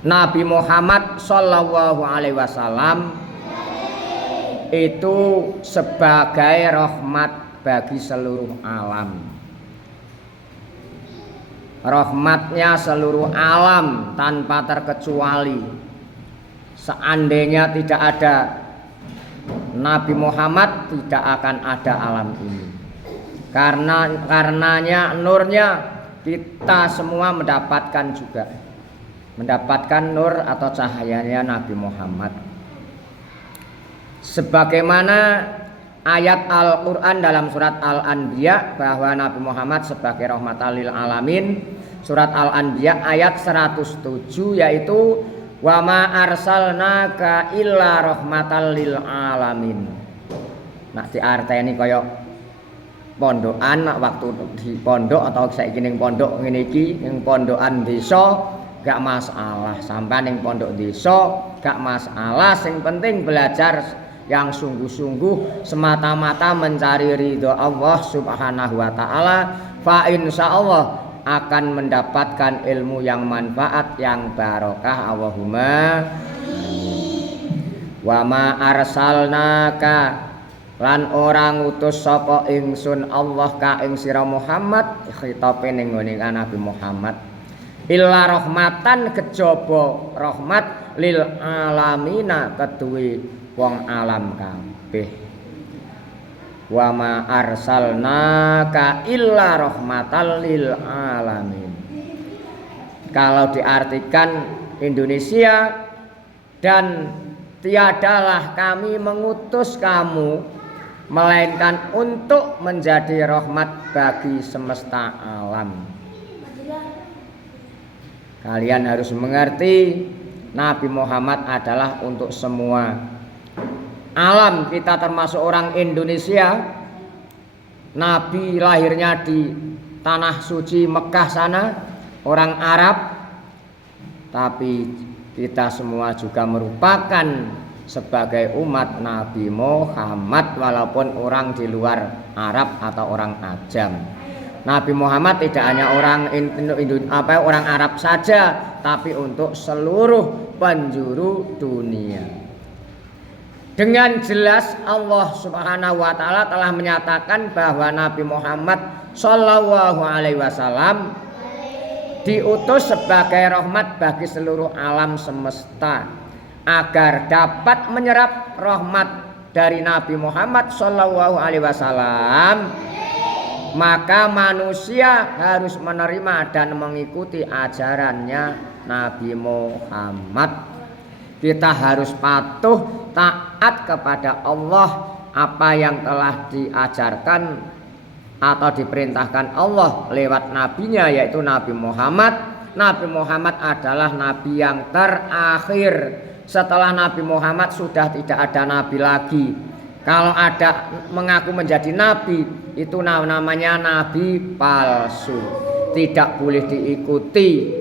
Nabi Muhammad Shallallahu Alaihi Wasallam itu sebagai rahmat bagi seluruh alam. Rahmatnya seluruh alam tanpa terkecuali. Seandainya tidak ada Nabi Muhammad, tidak akan ada alam ini. Karenanya nurnya kita semua mendapatkan nur atau cahayanya Nabi Muhammad. Sebagaimana ayat Al-Quran dalam surat Al-Anbiya bahwa Nabi Muhammad sebagai rahmatan lil alamin, surat Al-Anbiya ayat 107, yaitu wa ma arsalnaka illa rahmatan lil alamin. Nah diarteni kaya pondokan waktu di pondok atau saiki ning pondok ngene iki ning pondokan desa gak masalah, sampai ning pondok desa gak masalah, sing penting belajar yang sungguh-sungguh semata-mata mencari ridho Allah Subhanahu wa taala, fa insyaallah akan mendapatkan ilmu yang manfaat yang barokah. Allahumma wa ma arsalnaka lan orang utus sapa ingsun Allah ka ing sira Muhammad, khitabe ning ngene Nabi Muhammad, illa rahmatan kejaba rahmat lil alamina keduwe wong alam kabeh. Wa ma arsalnaka illa rahmatan lil alamin. Kalau diartikan Indonesia, dan tiadalah kami mengutus kamu melainkan untuk menjadi rahmat bagi semesta alam. Kalian harus mengerti Nabi Muhammad adalah untuk semua alam. Kita termasuk orang Indonesia. Nabi lahirnya di tanah suci Mekah sana, orang Arab. Tapi kita semua juga merupakan sebagai umat Nabi Muhammad, walaupun orang di luar Arab atau orang ajam. Nabi Muhammad tidak hanya orang orang Arab saja, tapi untuk seluruh penjuru dunia. Dengan jelas Allah Subhanahu wa taala telah menyatakan bahwa Nabi Muhammad Shallallahu Alaihi Wasallam diutus sebagai rahmat bagi seluruh alam semesta, agar dapat menyerap rahmat dari Nabi Muhammad Shallallahu Alaihi Wasallam, maka manusia harus menerima dan mengikuti ajarannya Nabi Muhammad. Kita harus patuh taat kepada Allah, apa yang telah diajarkan atau diperintahkan Allah lewat nabinya, yaitu Nabi Muhammad. Nabi Muhammad adalah nabi yang terakhir. Setelah Nabi Muhammad sudah tidak ada nabi lagi. Kalau ada mengaku menjadi nabi, itu namanya nabi palsu, tidak boleh diikuti.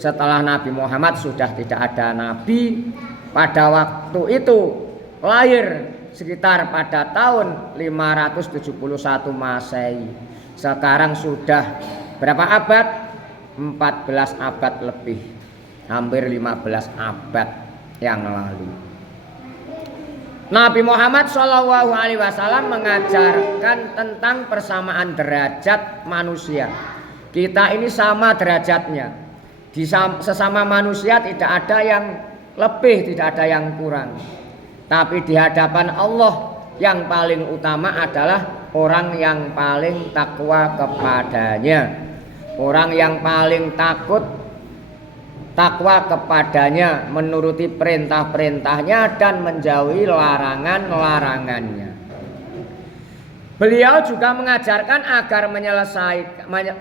Setelah Nabi Muhammad sudah tidak ada nabi. Pada waktu itu lahir sekitar pada tahun 571 Masehi. Sekarang sudah berapa abad? 14 abad lebih, hampir 15 abad yang lalu. Nabi Muhammad Shallallahu Alaihi Wasallam mengajarkan tentang persamaan derajat manusia. Kita ini sama derajatnya. Di sesama manusia tidak ada yang lebih, tidak ada yang kurang. Tapi di hadapan Allah yang paling utama adalah orang yang paling takwa kepadanya, orang yang paling takwa kepadanya, menuruti perintah-perintahnya dan menjauhi larangan-larangannya. Beliau juga mengajarkan agar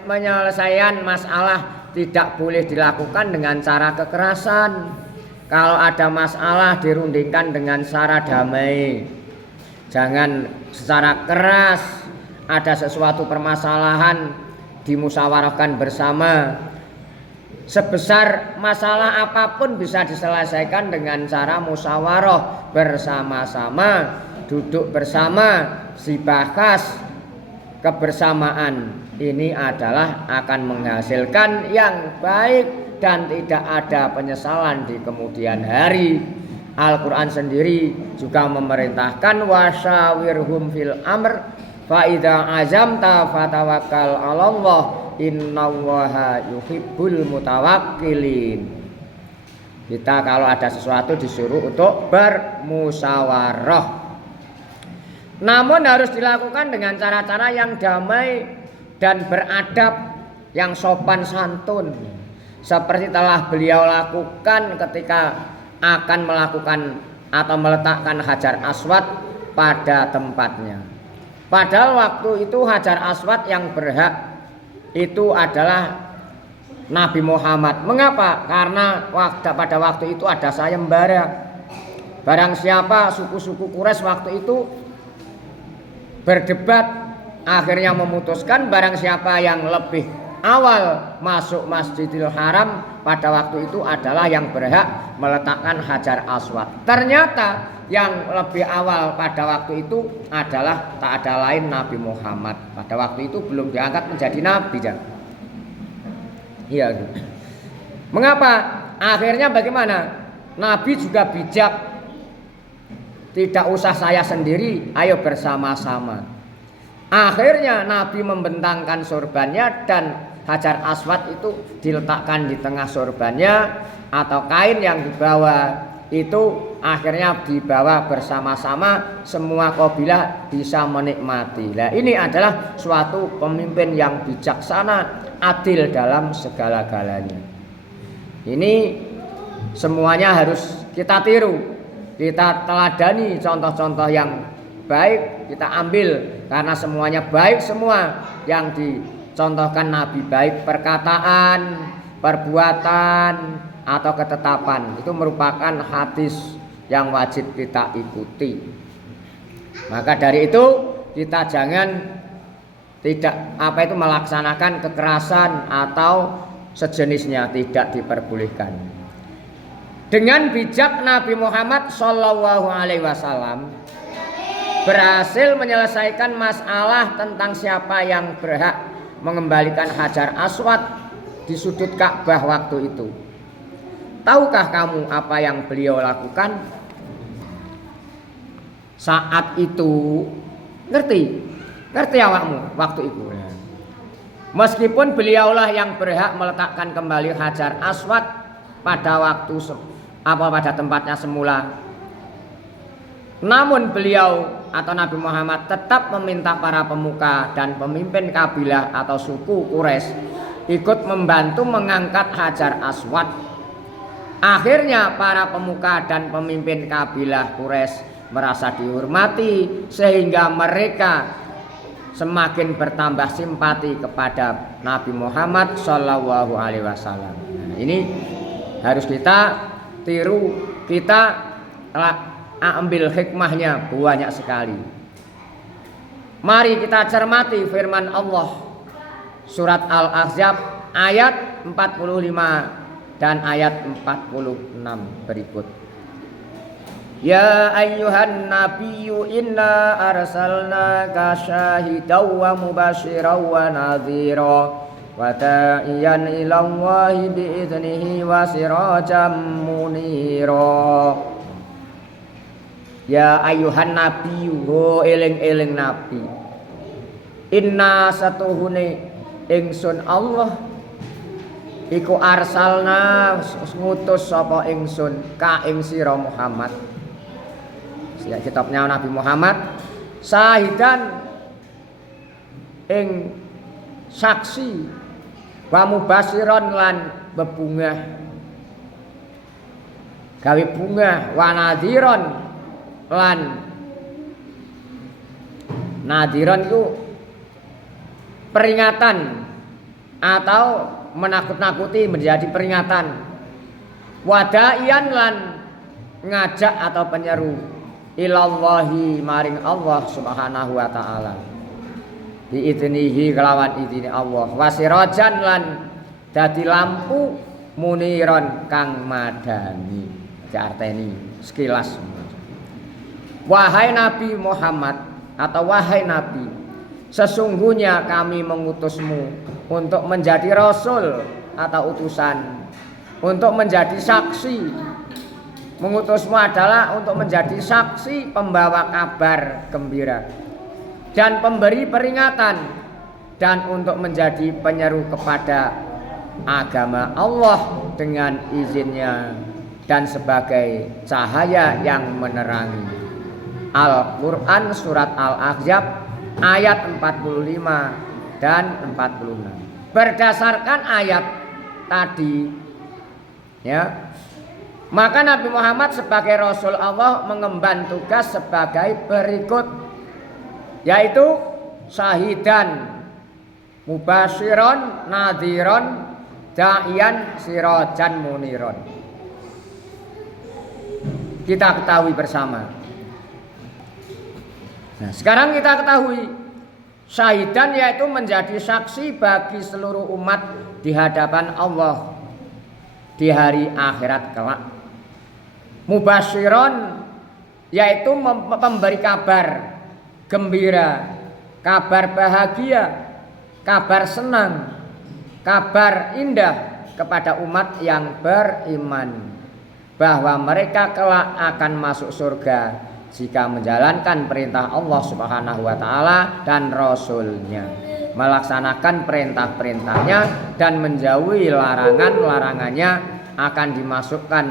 menyelesaikan masalah tidak boleh dilakukan dengan cara kekerasan. Kalau ada masalah dirundingkan dengan cara damai, jangan secara keras. Ada sesuatu permasalahan dimusyawarahkan bersama. Sebesar masalah apapun bisa diselesaikan dengan cara musyawarah bersama-sama, duduk bersama, dibahas. Kebersamaan ini adalah akan menghasilkan yang baik dan tidak ada penyesalan di kemudian hari. Al-Quran sendiri juga memerintahkan wasyawirhum fil amr fa idza azamta fatawakkal 'alallah innallaha yuhibbul mutawakkilin. Kita kalau ada sesuatu disuruh untuk bermusyawarah. Namun harus dilakukan dengan cara-cara yang damai dan beradab, yang sopan santun. Seperti telah beliau lakukan ketika akan melakukan atau meletakkan Hajar Aswad pada tempatnya. Padahal waktu itu Hajar Aswad yang berhak itu adalah Nabi Muhammad. Mengapa? Karena pada waktu itu ada sayembara. Barang siapa suku-suku Quraisy waktu itu berdebat, akhirnya memutuskan barang siapa yang lebih awal masuk Masjidil Haram pada waktu itu adalah yang berhak meletakkan Hajar Aswad. Ternyata yang lebih awal pada waktu itu adalah tak ada lain Nabi Muhammad. Pada waktu itu belum diangkat menjadi nabi. Iya. Mengapa? Akhirnya bagaimana? Nabi juga bijak. Tidak usah saya sendiri, ayo bersama-sama. Akhirnya Nabi membentangkan sorbannya dan Hajar Aswad itu diletakkan di tengah sorbannya, atau kain yang dibawa itu akhirnya dibawa bersama-sama, semua kabilah bisa menikmati. Nah, ini adalah suatu pemimpin yang bijaksana, adil dalam segala-galanya. Ini semuanya harus kita tiru. Kita teladani contoh-contoh yang baik, kita ambil karena semuanya baik semua yang dicontohkan Nabi, baik perkataan, perbuatan atau ketetapan. Itu merupakan hadis yang wajib kita ikuti. Maka dari itu kita jangan melaksanakan kekerasan atau sejenisnya, tidak diperbolehkan. Dengan bijak Nabi Muhammad Shallallahu Alaihi Wasallam berhasil menyelesaikan masalah tentang siapa yang berhak mengembalikan Hajar Aswad di sudut Ka'bah waktu itu. Tahukah kamu apa yang beliau lakukan? Saat itu ngerti awakmu waktu itu. Meskipun beliaulah yang berhak meletakkan kembali Hajar Aswad pada tempatnya semula, namun beliau atau Nabi Muhammad tetap meminta para pemuka dan pemimpin kabilah atau suku Quraisy ikut membantu mengangkat Hajar Aswad. Akhirnya para pemuka dan pemimpin kabilah Quraisy merasa dihormati sehingga mereka semakin bertambah simpati kepada Nabi Muhammad Shallallahu Alaihi Wasallam. Ini harus kita tiru, kita ambil hikmahnya banyak sekali. Mari kita cermati firman Allah surat Al-Ahzab ayat 45 dan ayat 46 berikut. Ya ayyuhan nabiyyu inna arsalnaka syahidaw wa mubasyiran wa nadhira wa da'iyan ilallahi bi'idnihi wa sirajan munira. Ya ayyuhan nabiyyu, ho eling-eling nabi. Inna satuhune ingsun Allah iku arsalna ngutus sapa ingsun ka ing sira Muhammad. Ya, kitabnya Nabi Muhammad syahidan ing saksi wa mubasyiran lan bebungah gawe bungah wa nadhiran lan nadhiran itu peringatan atau menakut-nakuti menjadi peringatan, wada'ian lan ngajak atau penyeru ilallahi maring Allah subhanahu wa ta'ala biidnihi kelawan idini Allah, wasirajan lan dadi lampu muniron kang madani. Diarteni sekilas, wahai Nabi Muhammad atau wahai Nabi, sesungguhnya kami mengutusmu untuk menjadi rasul atau utusan untuk menjadi saksi. Mengutusmu adalah untuk menjadi saksi, pembawa kabar gembira dan pemberi peringatan, dan untuk menjadi penyeru kepada agama Allah dengan izinnya, dan sebagai cahaya yang menerangi. Al-Quran surat Al-Ahzab ayat 45 dan 46. Berdasarkan ayat tadi, ya, maka Nabi Muhammad sebagai Rasul Allah mengemban tugas sebagai berikut, yaitu syahidan, mubasyiron, nadhiron, da'iyan, sirajan, muniron. Kita ketahui bersama. Nah, sekarang kita ketahui syahidan yaitu menjadi saksi bagi seluruh umat di hadapan Allah di hari akhirat kelak. Mubasyiron yaitu memberi kabar gembira, kabar bahagia, kabar senang, kabar indah kepada umat yang beriman bahwa mereka kelak akan masuk surga jika menjalankan perintah Allah Subhanahu wa taala dan Rasul-Nya, melaksanakan perintah-perintahnya dan menjauhi larangan-larangannya, akan dimasukkan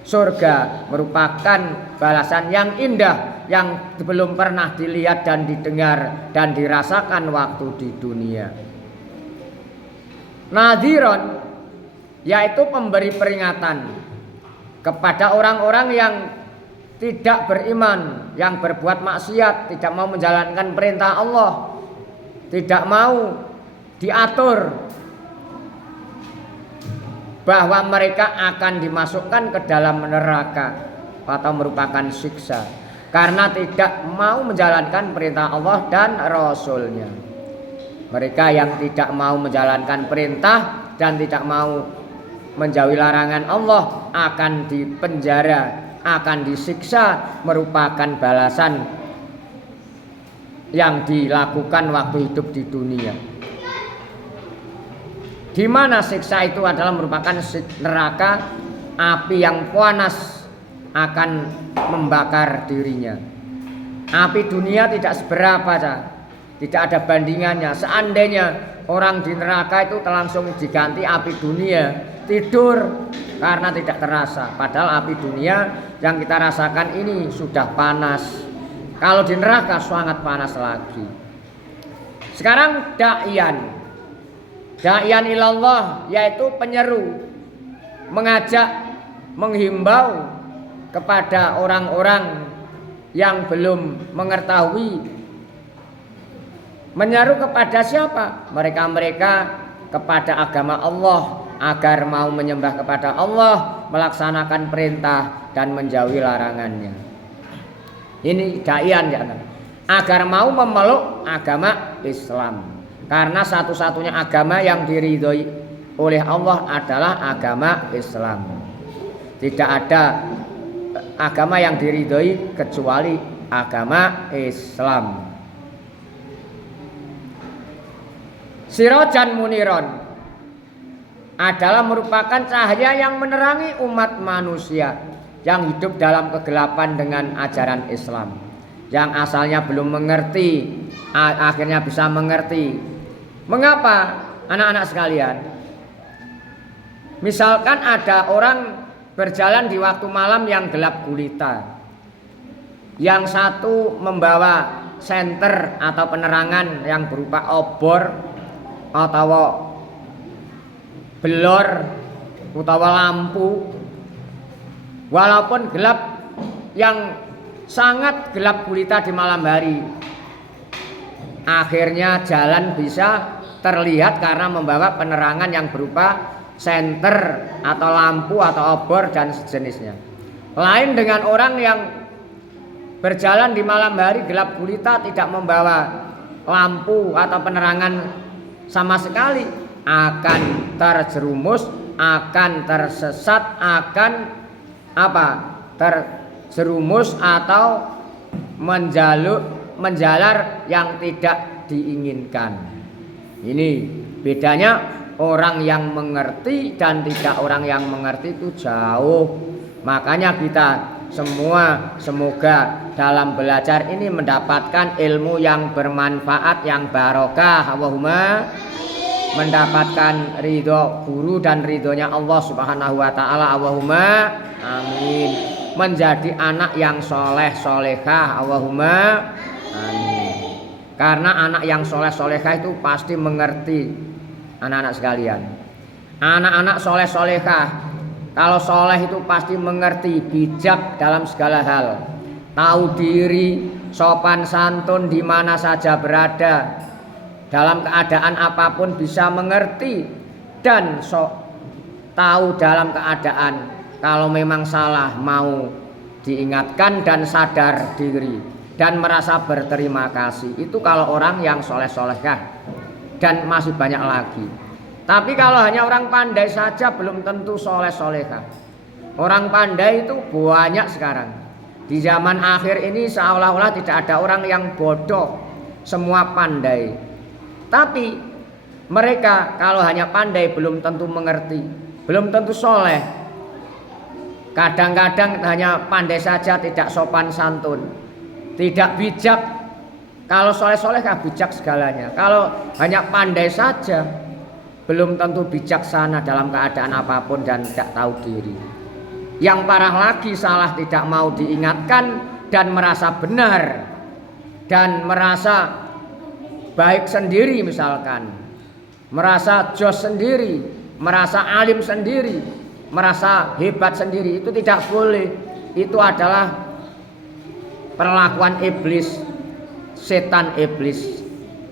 surga, merupakan balasan yang indah yang belum pernah dilihat dan didengar dan dirasakan waktu di dunia. Nadhiron yaitu pemberi peringatan kepada orang-orang yang tidak beriman, yang berbuat maksiat, tidak mau menjalankan perintah Allah, tidak mau diatur bahwa mereka akan dimasukkan ke dalam neraka atau merupakan siksa karena tidak mau menjalankan perintah Allah dan Rasul-Nya. Mereka yang tidak mau menjalankan perintah dan tidak mau menjauhi larangan Allah akan dipenjara, akan disiksa, merupakan balasan yang dilakukan waktu hidup di dunia. Di mana siksa itu adalah merupakan neraka, api yang panas akan membakar dirinya. Api dunia tidak seberapa, tidak ada bandingannya. Seandainya orang di neraka itu langsung diganti api dunia, tidur karena tidak terasa. Padahal api dunia yang kita rasakan ini sudah panas. Kalau di neraka sangat panas lagi. Sekarang da'iyan ilallah yaitu penyeru, mengajak, menghimbau kepada orang-orang yang belum mengetahui. Menyeru kepada siapa? Mereka-mereka kepada agama Allah, agar mau menyembah kepada Allah, melaksanakan perintah dan menjauhi larangannya. Ini da'ian ya, agar mau memeluk agama Islam. Karena satu-satunya agama yang diridhoi oleh Allah adalah agama Islam. Tidak ada agama yang diridhoi kecuali agama Islam. Sirajan muniron adalah merupakan cahaya yang menerangi umat manusia yang hidup dalam kegelapan dengan ajaran Islam, yang asalnya belum mengerti, akhirnya bisa mengerti. Mengapa, anak-anak sekalian? Misalkan ada orang berjalan di waktu malam yang gelap gulita, yang satu membawa senter atau penerangan yang berupa obor atau belor utawa lampu, walaupun gelap yang sangat gelap gulita di malam hari, akhirnya jalan bisa terlihat karena membawa penerangan yang berupa senter atau lampu atau obor dan sejenisnya. Lain dengan orang yang berjalan di malam hari gelap gulita, tidak membawa lampu atau penerangan sama sekali, akan terjerumus, akan tersesat, akan terjerumus atau menjalar yang tidak diinginkan. Ini bedanya orang yang mengerti dan tidak orang yang mengerti itu jauh. Makanya kita semua semoga dalam belajar ini mendapatkan ilmu yang bermanfaat, yang barokah. Allahumma, mendapatkan ridho guru dan ridhonya Allah Subhanahu wa taala. Allahumma amin. Menjadi anak yang soleh solehah. Allahumma amin. Karena anak yang soleh solehah itu pasti mengerti, anak-anak sekalian. Anak-anak soleh solehah, kalau soleh itu pasti mengerti, bijak dalam segala hal, tahu diri, sopan santun di mana saja berada, dalam keadaan apapun bisa mengerti, dan tahu dalam keadaan kalau memang salah mau diingatkan dan sadar diri dan merasa berterima kasih. Itu kalau orang yang soleh-solehah, dan masih banyak lagi. Tapi kalau hanya orang pandai saja belum tentu soleh-solehah. Orang pandai itu banyak sekarang. Di zaman akhir ini seolah-olah tidak ada orang yang bodoh, semua pandai. Tapi mereka kalau hanya pandai belum tentu mengerti, belum tentu soleh. Kadang-kadang hanya pandai saja tidak sopan santun, tidak bijak. Kalau soleh-soleh kan bijak segalanya. Kalau hanya pandai saja belum tentu bijaksana dalam keadaan apapun dan tidak tahu diri. Yang parah lagi salah tidak mau diingatkan dan merasa benar dan merasa baik sendiri, misalkan merasa jos sendiri, merasa alim sendiri, merasa hebat sendiri. Itu tidak boleh. Itu adalah perlakuan iblis, setan iblis.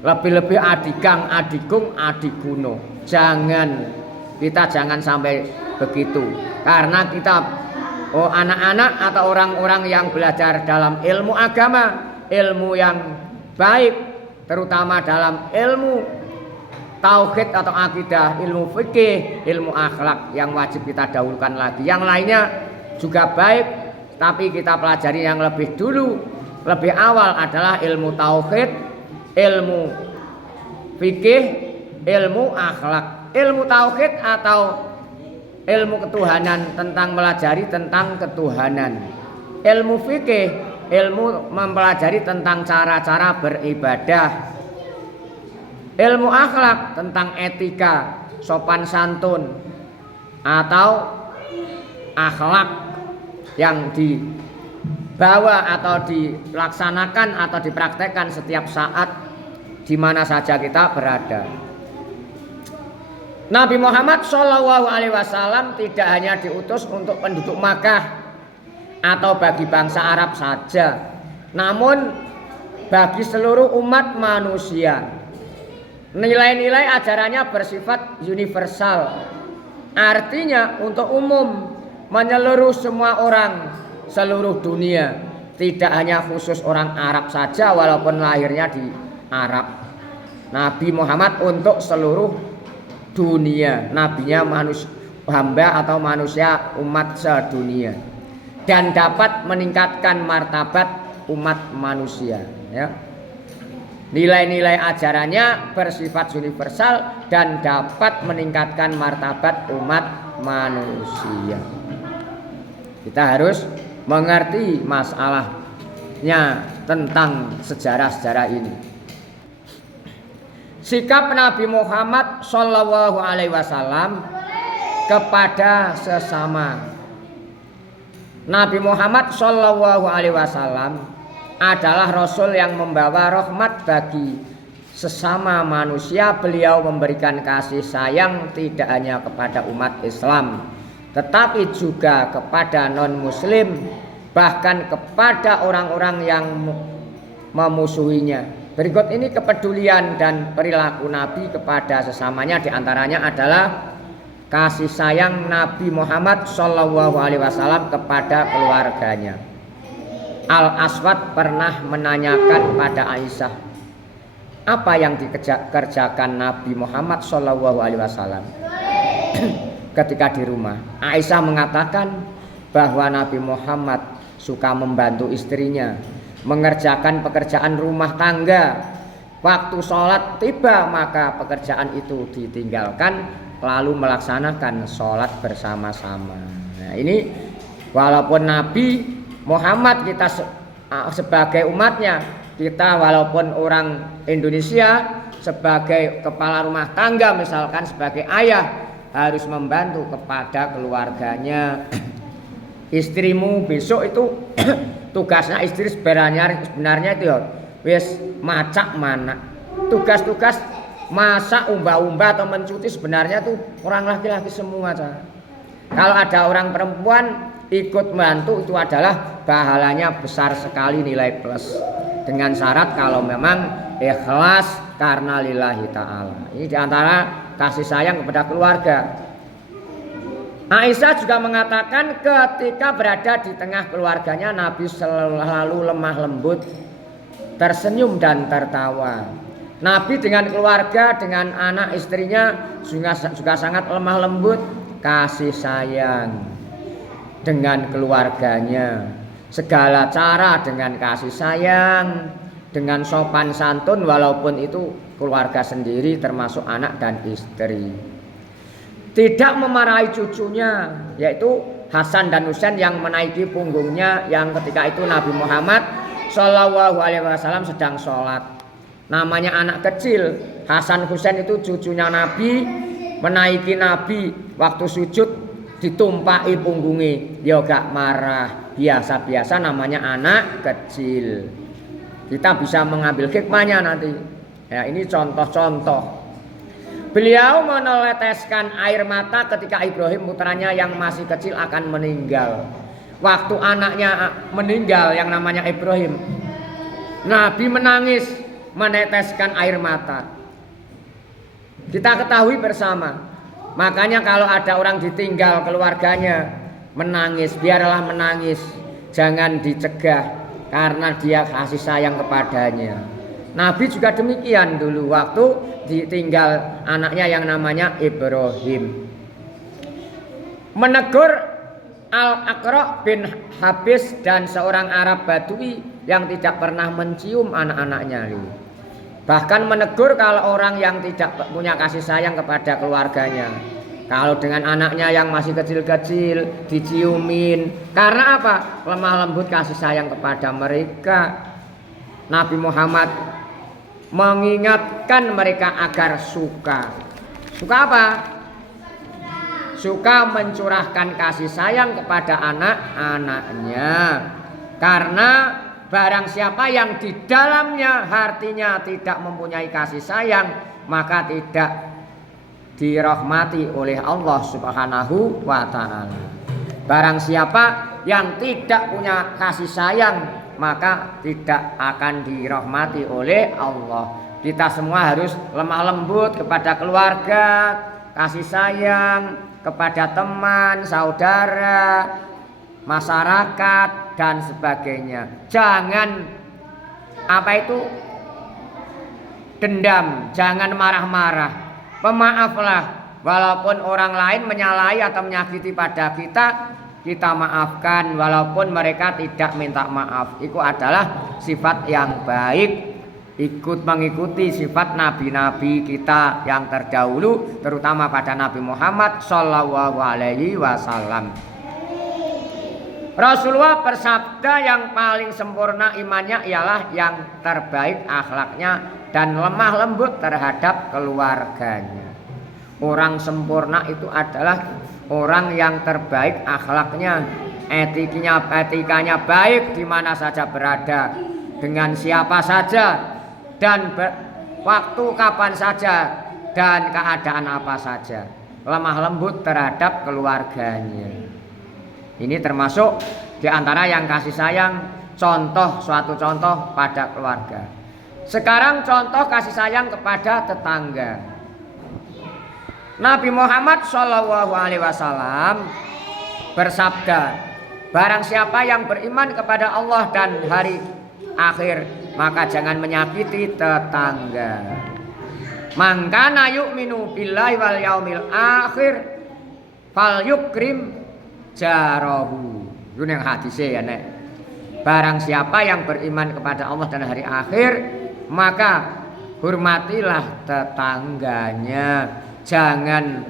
Lebih-lebih adikang, adigung, adiguno. Kita jangan sampai begitu. Karena kita anak-anak atau orang-orang yang belajar dalam ilmu agama, ilmu yang baik, terutama dalam ilmu tauhid atau akidah, ilmu fikih, ilmu akhlak yang wajib kita dahulukan lagi. Yang lainnya juga baik, tapi kita pelajari yang lebih dulu, lebih awal adalah ilmu tauhid, ilmu fikih, ilmu akhlak. Ilmu tauhid atau ilmu ketuhanan, tentang melajari tentang ketuhanan. Ilmu fikih, ilmu mempelajari tentang cara-cara beribadah. Ilmu akhlak tentang etika, sopan santun, atau akhlak yang dibawa atau dilaksanakan atau dipraktekkan setiap saat di mana saja kita berada. Nabi Muhammad SAW tidak hanya diutus untuk penduduk Makkah atau bagi bangsa Arab saja, namun bagi seluruh umat manusia. Nilai-nilai ajarannya bersifat universal, artinya untuk umum, menyeluruh semua orang seluruh dunia, tidak hanya khusus orang Arab saja walaupun lahirnya di Arab. Nabi Muhammad untuk seluruh dunia, nabinya hamba atau manusia umat sedunia, dan dapat meningkatkan martabat umat manusia, ya. Nilai-nilai ajarannya bersifat universal dan dapat meningkatkan martabat umat manusia. Kita harus mengerti masalahnya tentang sejarah-sejarah ini. Sikap Nabi Muhammad SAW kepada sesama. Nabi Muhammad SAW adalah Rasul yang membawa rahmat bagi sesama manusia. Beliau memberikan kasih sayang tidak hanya kepada umat Islam, tetapi juga kepada non-muslim, bahkan kepada orang-orang yang memusuhinya. Berikut ini kepedulian dan perilaku Nabi kepada sesamanya, diantaranya adalah kasih sayang Nabi Muhammad SAW kepada keluarganya. Al-Aswad pernah menanyakan pada Aisyah, apa yang dikerjakan Nabi Muhammad SAW ketika di rumah. Aisyah mengatakan bahwa Nabi Muhammad suka membantu istrinya mengerjakan pekerjaan rumah tangga waktu sholat tiba maka pekerjaan itu ditinggalkan lalu melaksanakan sholat bersama-sama. Nah ini walaupun Nabi Muhammad kita sebagai umatnya, kita walaupun orang Indonesia sebagai kepala rumah tangga misalkan sebagai ayah harus membantu kepada keluarganya. Istrimu besok itu tugasnya istri sebenarnya itu wis macak mana tugas-tugas masak, umba-umba atau mencuci sebenarnya tuh orang laki-laki semua. Kalau ada orang perempuan ikut membantu itu adalah pahalanya besar sekali, nilai plus, dengan syarat kalau memang ikhlas karena lillahi ta'ala. Ini diantara kasih sayang kepada keluarga. Aisyah juga mengatakan ketika berada di tengah keluarganya Nabi selalu lemah lembut, tersenyum dan tertawa. Nabi dengan keluarga, dengan anak istrinya juga sangat lemah lembut, kasih sayang dengan keluarganya. Segala cara dengan kasih sayang, dengan sopan santun walaupun itu keluarga sendiri termasuk anak dan istri. Tidak memarahi cucunya, yaitu Hasan dan Husain yang menaiki punggungnya yang ketika itu Nabi Muhammad Shallallahu Alaihi Wasallam sedang sholat. Namanya anak kecil, Hasan Husain itu cucunya Nabi, menaiki Nabi waktu sujud ditumpaki punggungnya, dia gak marah, biasa-biasa, namanya anak kecil. Kita bisa mengambil hikmahnya nanti. Ya, ini contoh-contoh. Beliau meneteskan air mata ketika Ibrahim putranya yang masih kecil akan meninggal. Waktu anaknya meninggal yang namanya Ibrahim, Nabi menangis, meneteskan air mata. Kita ketahui bersama, makanya kalau ada orang ditinggal keluarganya menangis, biarlah menangis, jangan dicegah karena dia kasih sayang kepadanya. Nabi juga demikian dulu waktu ditinggal anaknya yang namanya Ibrahim. Menegur Al-Aqra bin Habis dan seorang Arab Badui yang tidak pernah mencium anak-anaknya. Bahkan menegur kalau orang yang tidak punya kasih sayang kepada keluarganya. Kalau dengan anaknya yang masih kecil-kecil diciumin. Karena apa? Lemah lembut kasih sayang kepada mereka. Nabi Muhammad mengingatkan mereka agar suka. Suka apa? Suka mencurahkan kasih sayang kepada anak-anaknya. Karena barang siapa yang di dalamnya hatinya tidak mempunyai kasih sayang, maka tidak dirahmati oleh Allah Subhanahu wa ta'ala. Barang siapa yang tidak punya kasih sayang, maka tidak akan dirahmati oleh Allah. Kita semua harus lemah lembut kepada keluarga, kasih sayang kepada teman, saudara, masyarakat dan sebagainya. Jangan dendam, jangan marah-marah. Pemaaflah, walaupun orang lain menyalahi atau menyakiti pada kita maafkan walaupun mereka tidak minta maaf. Itu adalah sifat yang baik, ikut mengikuti sifat nabi-nabi kita yang terdahulu, terutama pada Nabi Muhammad Shallallahu Alaihi Wasallam. Rasulullah bersabda yang paling sempurna imannya ialah yang terbaik akhlaknya dan lemah lembut terhadap keluarganya. Orang sempurna itu adalah orang yang terbaik akhlaknya, etikanya baik di mana saja berada, dengan siapa saja, dan waktu kapan saja, dan keadaan apa saja. Lemah lembut terhadap keluarganya. Ini termasuk diantara yang kasih sayang, suatu contoh pada keluarga. Sekarang contoh kasih sayang kepada tetangga. Nabi Muhammad Shallallahu Alaihi Wasallam bersabda, barang siapa yang beriman kepada Allah dan hari akhir, maka jangan menyakiti tetangga. Man kana yu'minu billahi wal yaumil akhir fal yukrim jarahu. Itu yang hadisnya ya nek. Barang siapa yang beriman kepada Allah dan hari akhir, maka hormatilah tetangganya. Jangan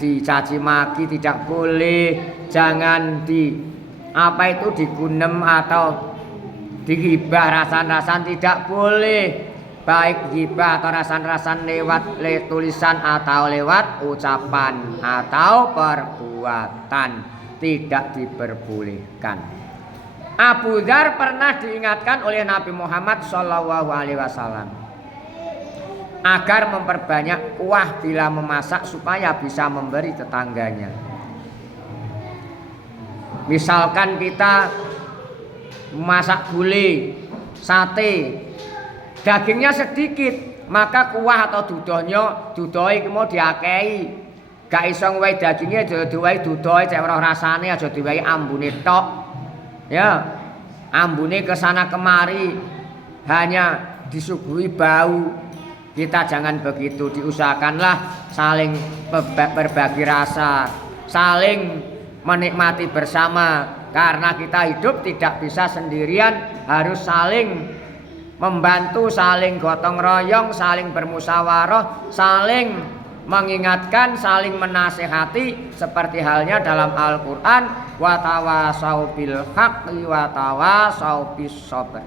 dicaci maki, tidak boleh. Jangan digunem atau digibah rasan-rasan, tidak boleh. Baik gibah atau rasan-rasan lewat tulisan atau lewat ucapan atau perbuatan, tidak diperbolehkan. Abu Dzar pernah diingatkan oleh Nabi Muhammad SAW agar memperbanyak kuah bila memasak supaya bisa memberi tetangganya. Misalkan kita masak gulai, sate, dagingnya sedikit, maka kuah atau dudohe mau diakei. Gak iso ngwehi dagingnya aja diwehi dudohe, cek ora rasane aja diwehi ambune tok. Ya, ambune kesana kemari hanya disuguhi bau. Kita jangan begitu, diusahakanlah saling berbagi rasa, saling menikmati bersama, karena kita hidup tidak bisa sendirian, harus saling membantu, saling gotong royong, saling bermusyawarah, saling mengingatkan, saling menasehati, seperti halnya dalam Al-Qur'an, wa tawasau bil haqqi wa tawasau bis sabr.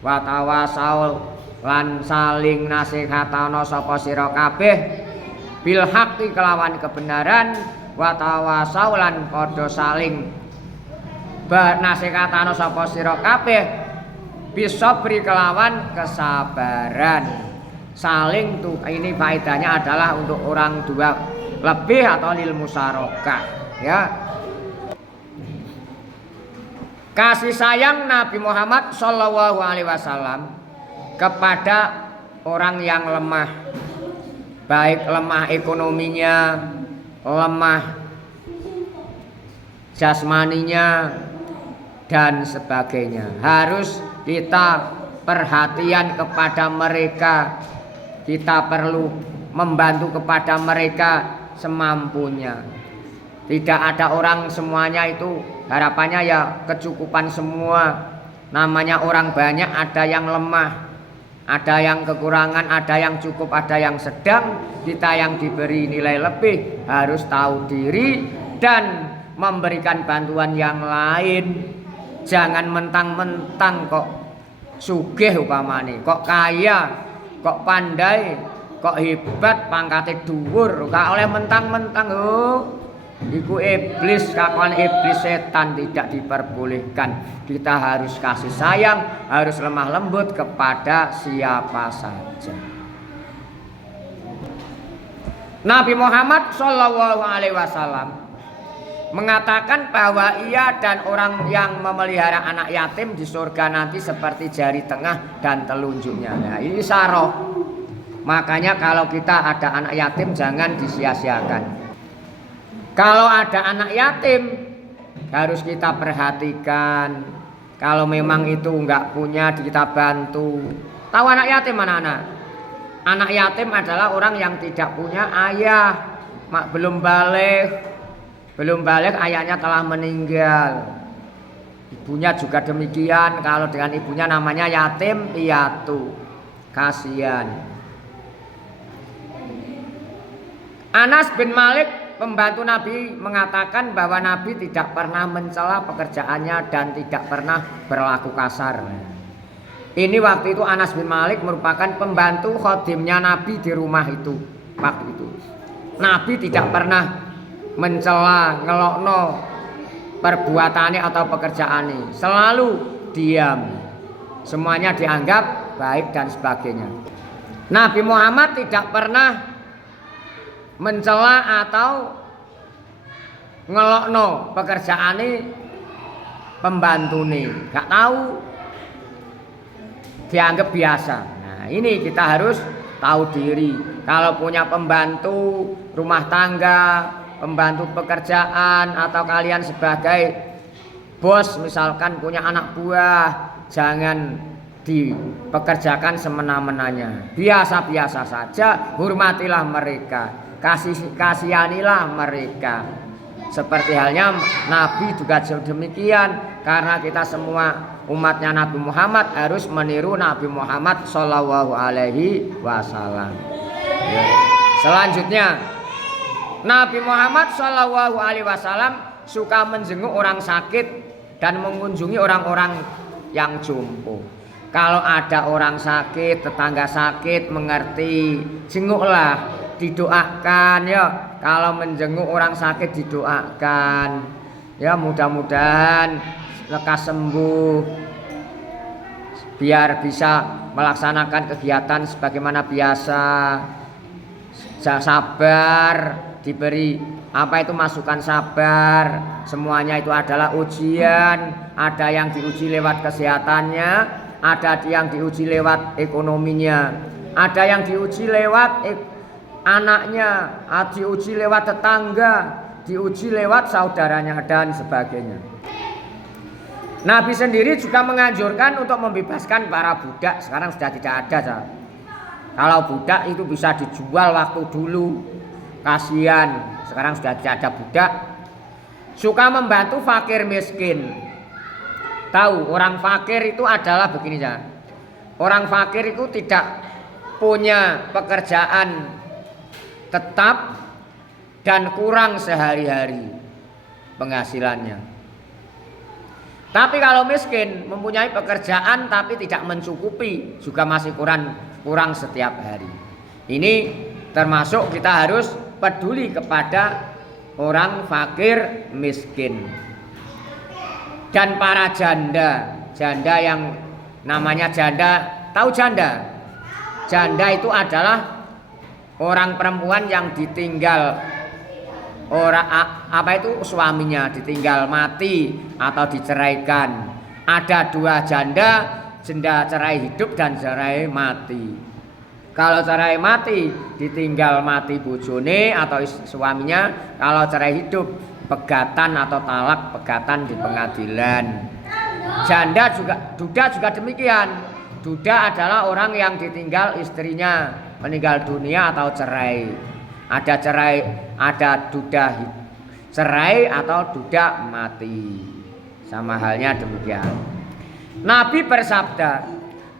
Wa tawasau lan saling nasihatana sapa sira kabeh bil haqqi kelawan kebenaran, wa tawasau lan padha saling nasihatana sapa sira kabeh bis sabri kelawan kesabaran. Saling tuh ini faedahnya adalah untuk orang dua lebih atau lil musyarakah, ya. Kasih sayang Nabi Muhammad SAW kepada orang yang lemah, baik lemah ekonominya, lemah jasmaninya dan sebagainya, harus kita perhatian kepada mereka. Kita perlu membantu kepada mereka semampunya. Tidak ada orang semuanya itu harapannya ya kecukupan semua. Namanya orang banyak, ada yang lemah, ada yang kekurangan, ada yang cukup, ada yang sedang. Kita yang diberi nilai lebih harus tahu diri dan memberikan bantuan yang lain. Jangan mentang-mentang kok sugih upamane, kok kaya, kok pandai, kok hebat, pangkate dhuwur, gak oleh mentang-mentang. Iku iblis, kakuan iblis, setan, tidak diperbolehkan. Kita harus kasih sayang, harus lemah lembut kepada siapa saja. Nabi Muhammad SAW mengatakan bahwa ia dan orang yang memelihara anak yatim di surga nanti seperti jari tengah dan telunjuknya. Nah, ini saroh. Makanya kalau kita ada anak yatim jangan disia-siakan. Kalau ada anak yatim harus kita perhatikan. Kalau memang itu enggak punya, kita bantu. Tahu anak yatim mana anak? Anak yatim adalah orang yang tidak punya ayah, belum balik ayahnya telah meninggal. Ibunya juga demikian. Kalau dengan ibunya namanya yatim piatu. Kasihan. Anas bin Malik pembantu Nabi mengatakan bahwa Nabi tidak pernah mencela pekerjaannya dan tidak pernah berlaku kasar. Ini waktu itu Anas bin Malik merupakan pembantu khadimnya Nabi di rumah itu. Waktu itu Nabi tidak pernah mencela, ngelokno perbuatannya atau pekerjaannya, selalu diam, semuanya dianggap baik dan sebagainya. Nabi Muhammad tidak pernah mencela atau ngelokno pekerjaannya pembantune, gak tahu, dianggap biasa. Nah, ini kita harus tahu diri. Kalau punya pembantu rumah tangga, pembantu pekerjaan, atau kalian sebagai bos misalkan punya anak buah, jangan dipekerjakan semena-menanya. Biasa-biasa saja, hormatilah mereka, kasihanilah mereka. Seperti halnya Nabi juga demikian, karena kita semua umatnya Nabi Muhammad harus meniru Nabi Muhammad Shallallahu Alaihi Wasallam. Ya. Selanjutnya, Nabi Muhammad Shallallahu Alaihi Wasallam suka menjenguk orang sakit dan mengunjungi orang-orang yang jompo. Kalau ada orang sakit, tetangga sakit, mengerti, jenguklah, didoakan ya. Kalau menjenguk orang sakit didoakan, ya mudah-mudahan lekas sembuh, biar bisa melaksanakan kegiatan sebagaimana biasa. Sabar, diberi apa itu masukan sabar. Semuanya itu adalah ujian. Ada yang diuji lewat kesehatannya, ada yang diuji lewat ekonominya, ada yang diuji lewat anaknya, diuji lewat tetangga, diuji lewat saudaranya dan sebagainya. Nabi sendiri juga menganjurkan untuk membebaskan para budak. Sekarang sudah tidak ada. Kalau budak itu bisa dijual waktu dulu, kasihan. Sekarang sudah tidak ada budak. Suka membantu fakir miskin. Tahu orang fakir itu adalah begini ya. Orang fakir itu tidak punya pekerjaan tetap dan kurang sehari-hari penghasilannya. Tapi kalau miskin mempunyai pekerjaan tapi tidak mencukupi, juga masih kurang setiap hari. Ini termasuk kita harus peduli kepada orang fakir miskin. Dan para janda yang namanya janda, tahu janda? Janda itu adalah orang perempuan yang ditinggal suaminya ditinggal mati atau diceraikan. Ada dua janda cerai hidup dan cerai mati. Kalau cerai mati ditinggal mati bojone atau suaminya, kalau cerai hidup pegatan atau talak pegatan di pengadilan. Duda juga demikian. Duda adalah orang yang ditinggal istrinya meninggal dunia atau cerai. Ada duda cerai atau duda mati. Sama halnya demikian. Nabi bersabda,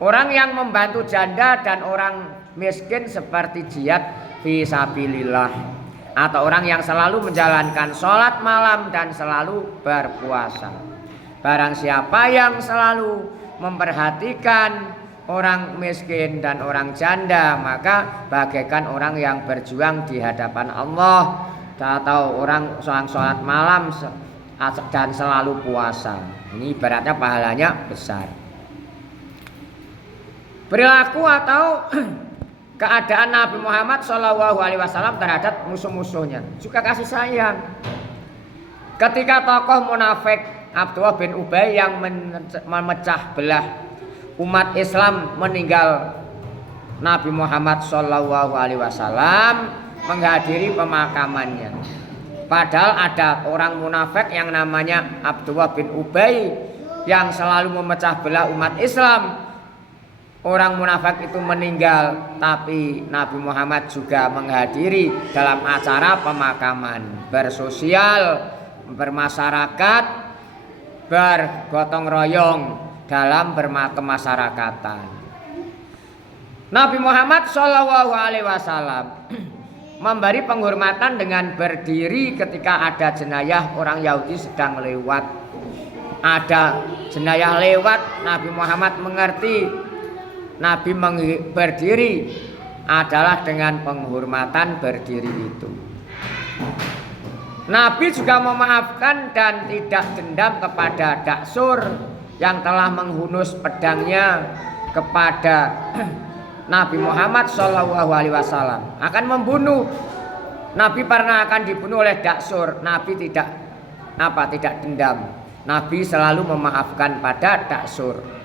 orang yang membantu janda dan orang miskin seperti jihad fisabilillah, atau orang yang selalu menjalankan sholat malam dan selalu berpuasa. Barang siapa yang selalu memperhatikan orang miskin dan orang janda, maka bagaikan orang yang berjuang di hadapan Allah, atau orang sholat malam dan selalu puasa. Ini ibaratnya pahalanya besar. Perilaku atau keadaan Nabi Muhammad SAW terhadap musuh-musuhnya juga kasih sayang. Ketika tokoh munafik Abdullah bin Ubay yang memecah belah umat Islam meninggal Nabi Muhammad SAW menghadiri pemakamannya. Padahal ada orang munafik yang namanya Abdullah bin Ubay yang selalu memecah belah umat Islam. Orang munafik itu meninggal, tapi Nabi Muhammad juga menghadiri dalam acara pemakaman, bersosial, bermasyarakat, bergotong royong dalam kemasyarakatan. Nabi Muhammad SAW memberi penghormatan dengan berdiri ketika ada jenazah orang Yahudi sedang lewat. Ada jenazah lewat, Nabi Muhammad mengerti. Nabi berdiri adalah dengan penghormatan berdiri itu. Nabi juga memaafkan dan tidak dendam kepada Daksur yang telah menghunus pedangnya kepada Nabi Muhammad SAW akan membunuh. Nabi pernah akan dibunuh oleh Daksur. Nabi tidak dendam. Nabi selalu memaafkan pada Daksur.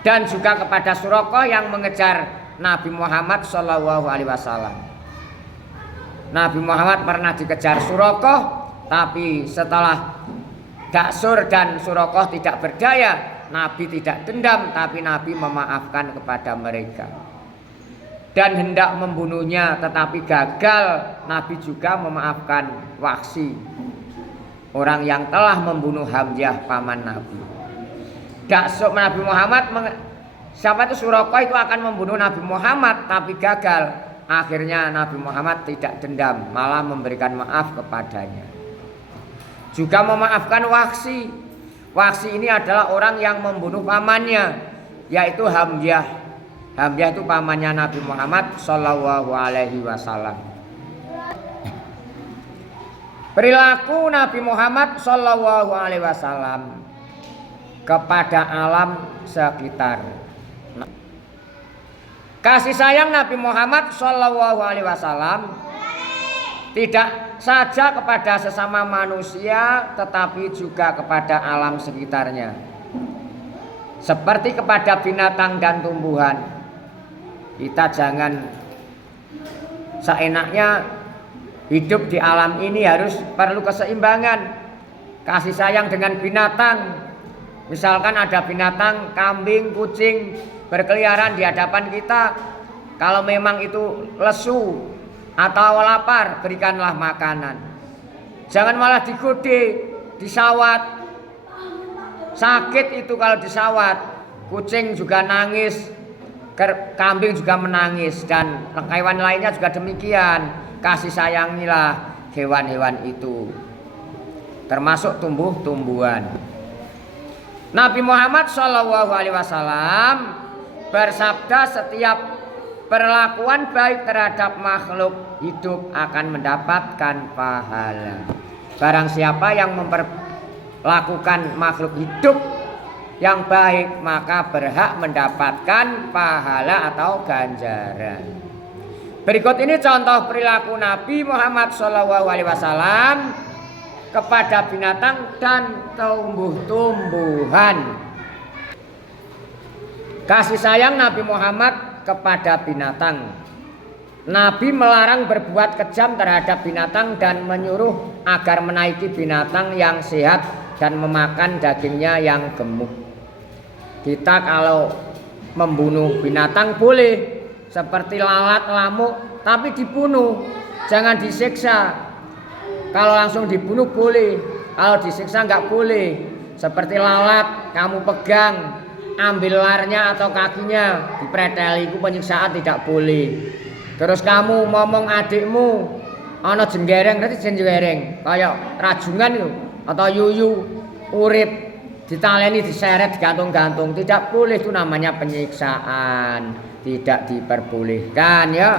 Dan juga kepada Suraqah yang mengejar Nabi Muhammad SAW. Nabi Muhammad pernah dikejar Suraqah, tapi setelah Daksur dan Suraqah tidak berdaya, Nabi tidak dendam, tapi Nabi memaafkan kepada mereka. Dan hendak membunuhnya tetapi gagal, Nabi juga memaafkan Wahsy, orang yang telah membunuh Hamzah paman Nabi. dakso Nabi Muhammad siapa itu Suraqah itu akan membunuh Nabi Muhammad, tapi gagal. Akhirnya Nabi Muhammad tidak dendam, malah memberikan maaf kepadanya. Juga memaafkan Wahsy. Wahsy ini adalah orang yang membunuh pamannya, yaitu Hamzah. Hamzah itu pamannya Nabi Muhammad Shallallahu Alaihi Wasallam. Perilaku Nabi Muhammad Shallallahu Alaihi Wasallam kepada alam sekitar. Kasih sayang Nabi Muhammad Shallallahu Alaihi Wasallam tidak saja kepada sesama manusia, tetapi juga kepada alam sekitarnya, seperti kepada binatang dan tumbuhan. Kita jangan seenaknya hidup di alam ini, harus perlu keseimbangan. Kasih sayang dengan binatang. Misalkan ada binatang kambing, kucing berkeliaran di hadapan kita, kalau memang itu lesu atau lapar, berikanlah makanan. Jangan malah digode, disawat. Sakit itu kalau disawat. Kucing juga nangis, kambing juga menangis, dan hewan lainnya juga demikian. Kasih sayangilah hewan-hewan itu, termasuk tumbuh-tumbuhan. Nabi Muhammad SAW bersabda, setiap perlakuan baik terhadap makhluk hidup akan mendapatkan pahala. Barang siapa yang memperlakukan makhluk hidup yang baik, maka berhak mendapatkan pahala atau ganjaran. Berikut ini contoh perilaku Nabi Muhammad SAW kepada binatang dan tumbuh-tumbuhan. Kasih sayang Nabi Muhammad kepada binatang. Nabi melarang berbuat kejam terhadap binatang dan menyuruh agar menaiki binatang yang sehat dan memakan dagingnya yang gemuk. Kita kalau membunuh binatang boleh, seperti lalat, lamuk, tapi dibunuh, jangan disiksa. Kalau langsung dibunuh boleh, kalau disiksa nggak boleh. Seperti lalat, kamu pegang, ambil larnya atau kakinya, dipreteli, itu penyiksaan, tidak boleh. Terus kamu ngomong adikmu, ana jenggereng, nanti jenggereng, kayak rajungan itu, atau yuyu, urit, ditaleni, diseret, digantung-gantung, tidak boleh, itu namanya penyiksaan, tidak diperbolehkan ya.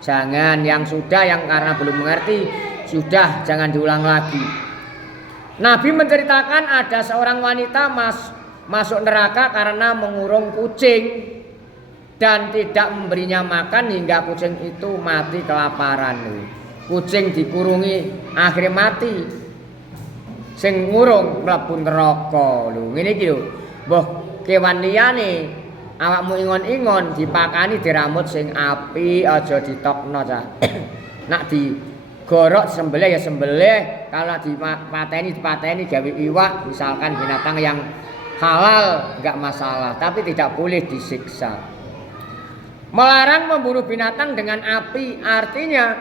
Jangan, yang sudah, yang karena belum mengerti, sudah, jangan diulang lagi. Nabi menceritakan ada seorang wanita masuk neraka karena mengurung kucing dan tidak memberinya makan hingga kucing itu mati kelaparan. Kucing dikurungi akhirnya mati, sing ngurung mlebu neraka lho. Ngene iki lho. Mbah kewan liyane awakmu ingon-ingon dipakani diramut sing apik, aja ditokno cah. Nak digorok sembelih ya sembelih, kalau dipateni gawe iwak, misalkan binatang yang halal enggak masalah, tapi tidak boleh disiksa. Melarang membunuh binatang dengan api, artinya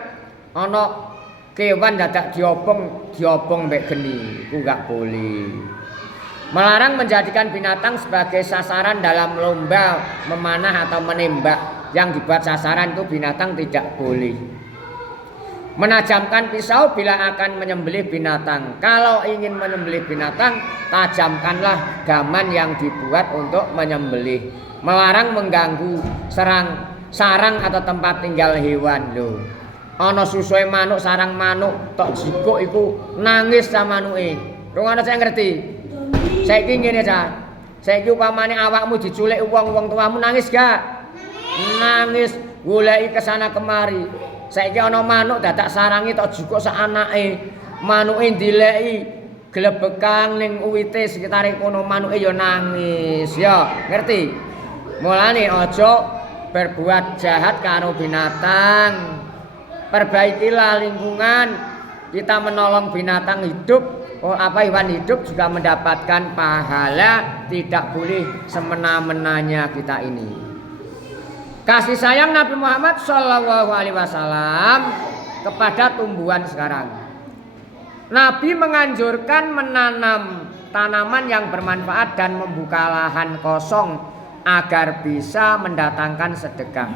ana kewan dadak diobong mbek geni, iku enggak boleh. Melarang menjadikan binatang sebagai sasaran dalam lomba memanah atau menembak, yang dibuat sasaran itu binatang tidak boleh. Menajamkan pisau bila akan menyembelih binatang. Kalau ingin menyembelih binatang, tajamkanlah gaman yang dibuat untuk menyembelih. Melarang mengganggu sarang atau tempat tinggal hewan lho. Ana susuhe manuk, sarang manuk tok jikuk iku nangis ta manuke. Rungono saya ngerti. Saiki ngene ta. Saiki upamane awakmu diculik wong tuamu, nangis gak? Nangis, goleki kesana kemari. Saiki ana manuk dadak sarangi tok jukuk sak anake. Manuke dileki glebekang ning uwite sekitare kono, manuke ya nangis ya. Ngerti? Mulane aja berbuat jahat karo binatang. Perbaikilah lingkungan. Kita menolong binatang hidup, hewan hidup juga mendapatkan pahala. Tidak boleh semena-menanya kita ini. Kasih sayang Nabi Muhammad SAW kepada tumbuhan sekarang. Nabi menganjurkan menanam tanaman yang bermanfaat dan membuka lahan kosong agar bisa mendatangkan sedekah.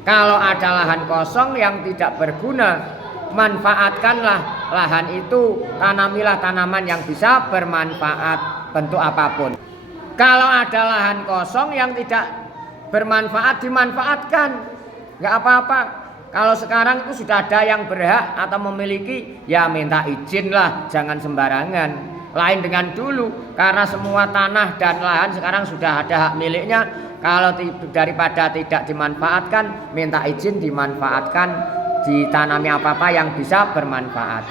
Kalau ada lahan kosong yang tidak berguna, manfaatkanlah lahan itu, tanamilah tanaman yang bisa bermanfaat bentuk apapun. Kalau ada lahan kosong yang tidak bermanfaat, dimanfaatkan, nggak apa-apa. Kalau sekarang itu sudah ada yang berhak atau memiliki, ya minta izin lah, jangan sembarangan. Lain dengan dulu, karena semua tanah dan lahan sekarang sudah ada hak miliknya. Kalau daripada tidak dimanfaatkan, minta izin dimanfaatkan, ditanami apa-apa yang bisa bermanfaat.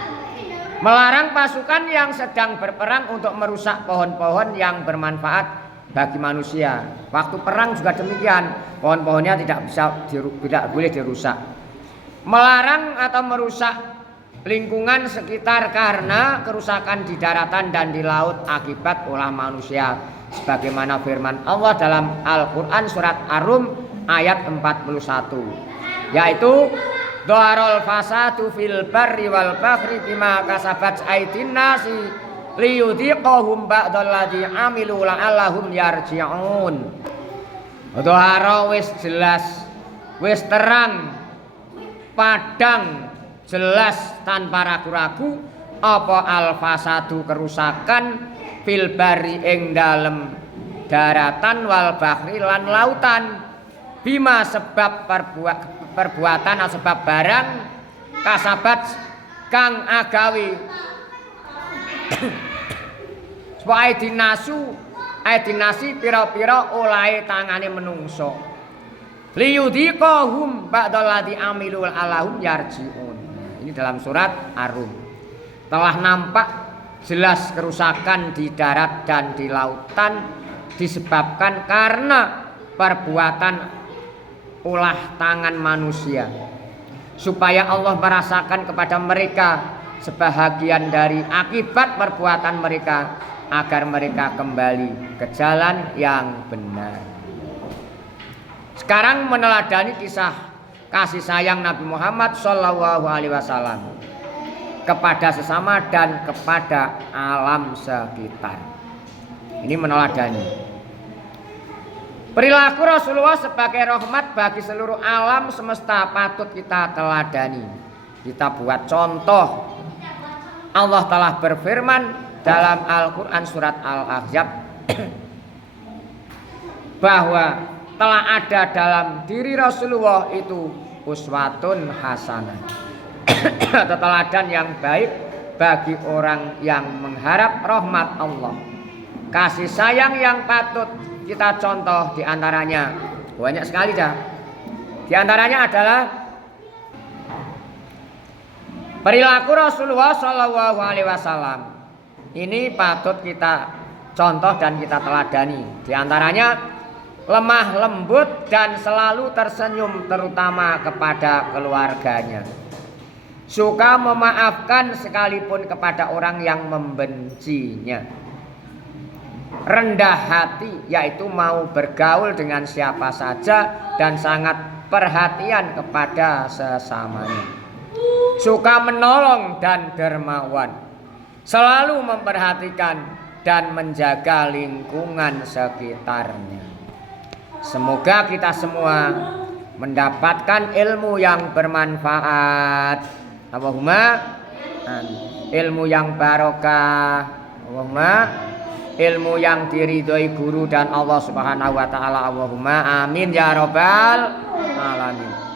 Melarang pasukan yang sedang berperang untuk merusak pohon-pohon yang bermanfaat bagi manusia. Waktu perang juga demikian, pohon-pohonnya tidak boleh dirusak. Melarang atau merusak lingkungan sekitar karena kerusakan di daratan dan di laut akibat ulah manusia, sebagaimana firman Allah dalam Al-Quran surat Ar-Rum ayat 41, yaitu Dhaharul fasadu fil barri wal bahri bima kasabat aydin nasi liyudhiqahum ba'dalladzi amilu la'allahum yarji'un. Dhahara wis jelas, wis terang, padang, jelas tanpa ragu-ragu apa al-fasadu kerusakan fil bari ing dalem daratan wal bahri lan lautan bima sebab perbuatan atau sebab barang kasabat kang agawi supaya dinasi pira-pira olahe tangane menungso liyudhiqahum ba'dalladzi amilu allahum yarji'un. Ini dalam surat Ar-Rum. Telah nampak jelas kerusakan di darat dan di lautan disebabkan karena perbuatan ulah tangan manusia, supaya Allah merasakan kepada mereka sebahagian dari akibat perbuatan mereka agar mereka kembali ke jalan yang benar. Sekarang meneladani kisah kasih sayang Nabi Muhammad SAW kepada sesama dan kepada alam sekitar. Ini meneladani perilaku Rasulullah sebagai rahmat bagi seluruh alam semesta patut kita teladani. Kita buat contoh. Allah telah berfirman dalam Al-Quran surat Al-Ahzab bahwa telah ada dalam diri Rasulullah itu uswatun hasanah atau teladan yang baik bagi orang yang mengharap rahmat Allah. Kasih sayang yang patut kita contoh diantaranya banyak sekali dah. Diantaranya adalah perilaku Rasulullah SAW. Ini patut kita contoh dan kita teladani. Diantaranya lemah lembut dan selalu tersenyum terutama kepada keluarganya. Suka memaafkan sekalipun kepada orang yang membencinya. Rendah hati yaitu mau bergaul dengan siapa saja dan sangat perhatian kepada sesamanya. Suka menolong dan dermawan. Selalu memperhatikan dan menjaga lingkungan sekitarnya. Semoga kita semua mendapatkan ilmu yang bermanfaat. Allahumma ilmu yang barokah. Allahumma ilmu yang diridhoi guru dan Allah Subhanahu wa taala. Allahumma amin ya rabbal alamin.